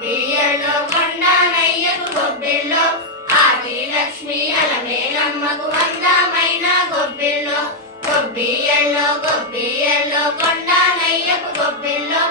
గొబ్బియ్యలో కొండానయ్యకు గొబ్బిల్లో ఆది లక్ష్మి అలమేలమ్మకు అందమైన గొబ్బిల్లో గొబ్బియ్యలో కొండానయ్యకు గొబ్బిల్లో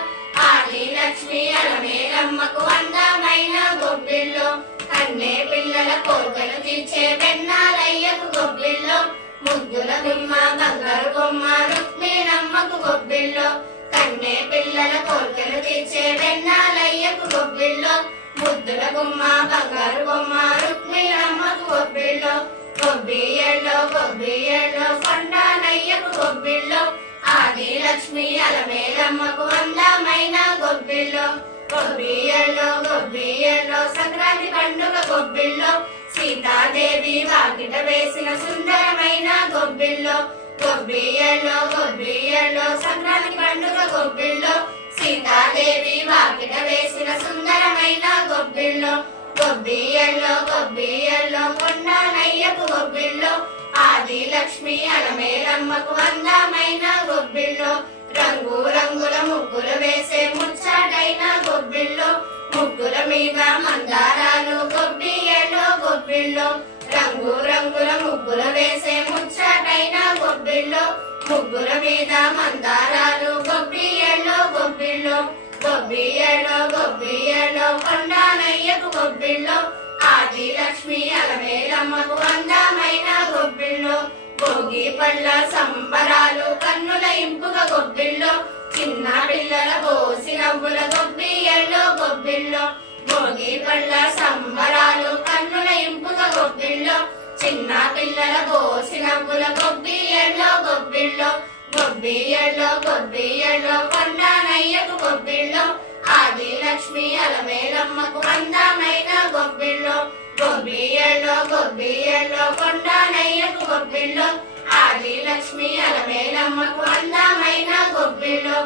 ఆది లక్ష్మి అలమేలమ్మకు అందమైన గొబ్బిల్లో కన్నే పిల్లల కోరికలు తీర్చే పెన్నాలయ్యకు గొబ్బిల్లో ముద్దుల గుమ్మ బంగారు బొమ్మ రుక్మిణమ్మకు గొబ్బిల్లో కన్నే పిల్లల కోరికలు తీర్చే పెన్నాలయ్యకు గొబ్బిల్లో ముద్దుల గుమ్మ బంగారు బొమ్మ రుక్మిణమ్మకు గొబ్బిల్లో గొబ్బియ్యలో కొండానయ్యకు గొబ్బిల్లో ఆది లక్ష్మి అలమేలమ్మకు అందమైన గొబ్బిల్లో గొబ్బియ్యలో సంక్రాంతి పండుగ గొబ్బిల్లో సీతాదేవి వాకిట వేసిన సుందరమైన గొబ్బిల్లో గొబ్బియ్యలో సంక్రాంతి పండుగ గొబ్బిల్లో సీతాదేవి వాకిట వేసిన సుందరమైన గొబ్బిల్లో గొబ్బియ్యలో కొండానయ్యకు గొబ్బిల్లో ఆది లక్ష్మి అలమేలమ్మకు అందమైన గొబ్బిల్లో రంగు రంగుల ముగ్గులు వేసే ముచ్చటైన గొబ్బిల్లో ముగ్గుల మీద మందారాలు గొబ్బిల్లో రంగు రంగుల ముగ్గులు వేసే ముచ్చటైన గొబ్బిల్లో ముగ్గుల మీద మందారాలు గొబ్బిల్లో కొండానయ్యకు గొబ్బిల్లో ఆది లక్ష్మి అలమేలమ్మకు అందమైన గొబ్బిల్లో భోగి పళ్ళ సంబరాలు కన్నుల ఇంపుగా గొబ్బిల్లో చిన్న పిల్లల బోసి నవ్వుల గొబ్బిల్లో భోగి పళ్ళ సంబరాలు కన్నుల ఇంపుగా గొబ్బిల్లో చిన్న పిల్లల బోసి నవ్వుల గొబ్బిల్లో కొండానయ్యకు గొబ్బిల్లో ఆది లక్ష్మి అలమేలమ్మకు అందమైన గొబ్బిల్లో కొండానయ్యకు గొబ్బిల్లో ఆది లక్ష్మి అలమేలమ్మకు అందమైన గొబ్బిల్లో